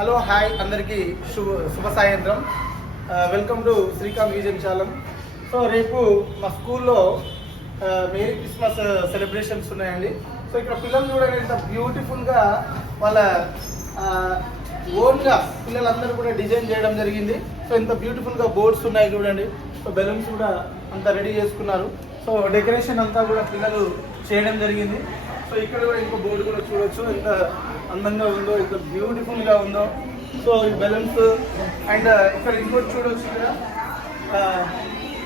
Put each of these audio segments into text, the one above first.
Hello hi అందరికీ శుభ సాయంత్రం. Welcome to Srikanth vision channel. So రేపు మా స్కూల్లో మేరీ క్రిస్మస్ సెలబ్రేషన్స్ ఉన్నాయండి. సో ఇక్కడ పిల్లలు చూడండి ఎంత బ్యూటిఫుల్గా వాళ్ళ ఓన్గా పిల్లలందరూ కూడా డిజైన్ చేయడం జరిగింది. సో ఎంత బ్యూటిఫుల్గా బోర్డ్స్ ఉన్నాయి చూడండి. సో బెలూన్స్ కూడా అంతా రెడీ చేసుకున్నారు. సో డెకరేషన్ అంతా కూడా పిల్లలు చేయడం జరిగింది. సో ఇక్కడ కూడా ఇంకో బోర్డు కూడా చూడొచ్చు ఎంత అందంగా ఉందో, ఎంత బ్యూటిఫుల్గా ఉందో. సో ఈ బెలూన్స్ అండ్ ఇక్కడ ఇంకోటి చూడవచ్చు. ఇక్కడ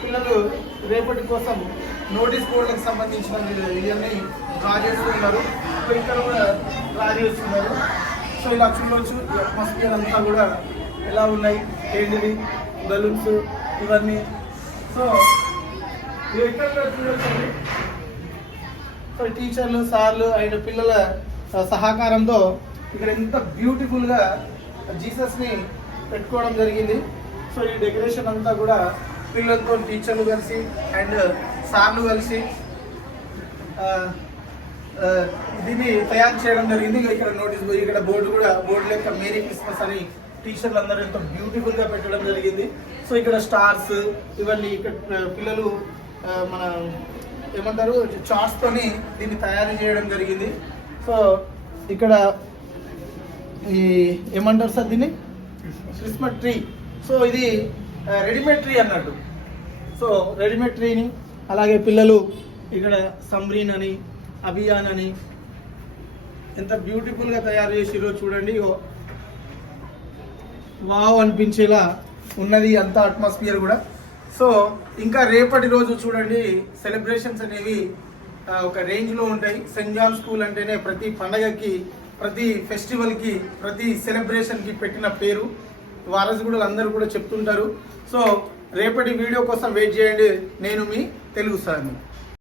పిల్లలు రేపటి కోసం నోటీస్ బోర్డులకు సంబంధించిన ఇవన్నీ డ్రా చేస్తున్నారు. సో ఇక్కడ కూడా డ్రా చేస్తున్నారు. సో ఇలా చూడవచ్చు అట్మాస్ఫియర్ అంతా కూడా ఎలా ఉన్నాయి, ఏంటిది బెలూన్స్ ఇవన్నీ. సో ఇక్కడ చూడొచ్చు. సో టీచర్లు, సార్లు అండ్ పిల్లల సహకారంతో ఇక్కడ ఎంత బ్యూటిఫుల్గా జీసస్ని పెట్టుకోవడం జరిగింది. సో ఈ డెకరేషన్ అంతా కూడా పిల్లలతో టీచర్లు కలిసి అండ్ సార్లు కలిసి దీన్ని తయారు చేయడం జరిగింది. ఇక్కడ నోటీస్ ఇక్కడ బోర్డు లెక్క మేరీ క్రిస్మస్ అని టీచర్లు అందరూ ఎంతో బ్యూటిఫుల్గా పెట్టడం జరిగింది. సో ఇక్కడ స్టార్స్ ఇవన్నీ ఇక్కడ పిల్లలు మన ఏమంటారు చార్ట్స్తోని దీన్ని తయారు చేయడం జరిగింది. సో ఇక్కడ ఈ ఏమంటారు సార్ దీన్ని క్రిస్మస్ ట్రీ. సో ఇది రెడీమేడ్ ట్రీ అన్నట్టు. సో రెడీమేడ్ ట్రీని అలాగే పిల్లలు ఇక్కడ సంబ్రీన్ అని అభియాన్ అని ఎంత బ్యూటిఫుల్గా తయారు చేసిరో చూడండి. వావ్ అనిపించేలా ఉన్నది అంత అట్మాస్ఫియర్ కూడా. సో ఇంకా రేపటి రోజు చూడండి సెలబ్రేషన్స్ అనేవి ఒక రేంజ్లో ఉంటాయి. సెయింట్ జాన్ స్కూల్ అంటేనే ప్రతి పండగకి, ప్రతి ఫెస్టివల్కి, ప్రతి సెలబ్రేషన్కి పెట్టిన పేరు. వారసుగుడులు అందరూ కూడా చెప్తుంటారు. సో రేపటి వీడియో కోసం వెయిట్ చేయండి. నేను మీ తెలుగు సార్ని.